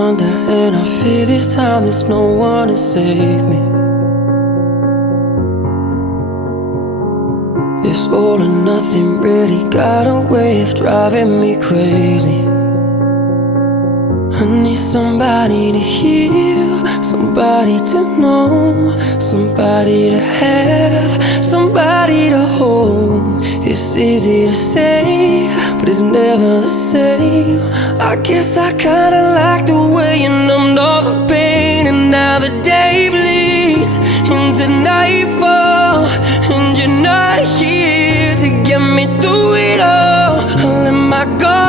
under, and I fear this time there's no one to save me. This all or nothing really got a way of driving me crazy. I need somebody to heal, somebody to know, somebody to have, somebody to hold. It's easy to say, but it's never the same. I guess I kinda like the way you numbed all the pain. And now the day bleeds into nightfall, and you're not here to get me through it all. I let my guard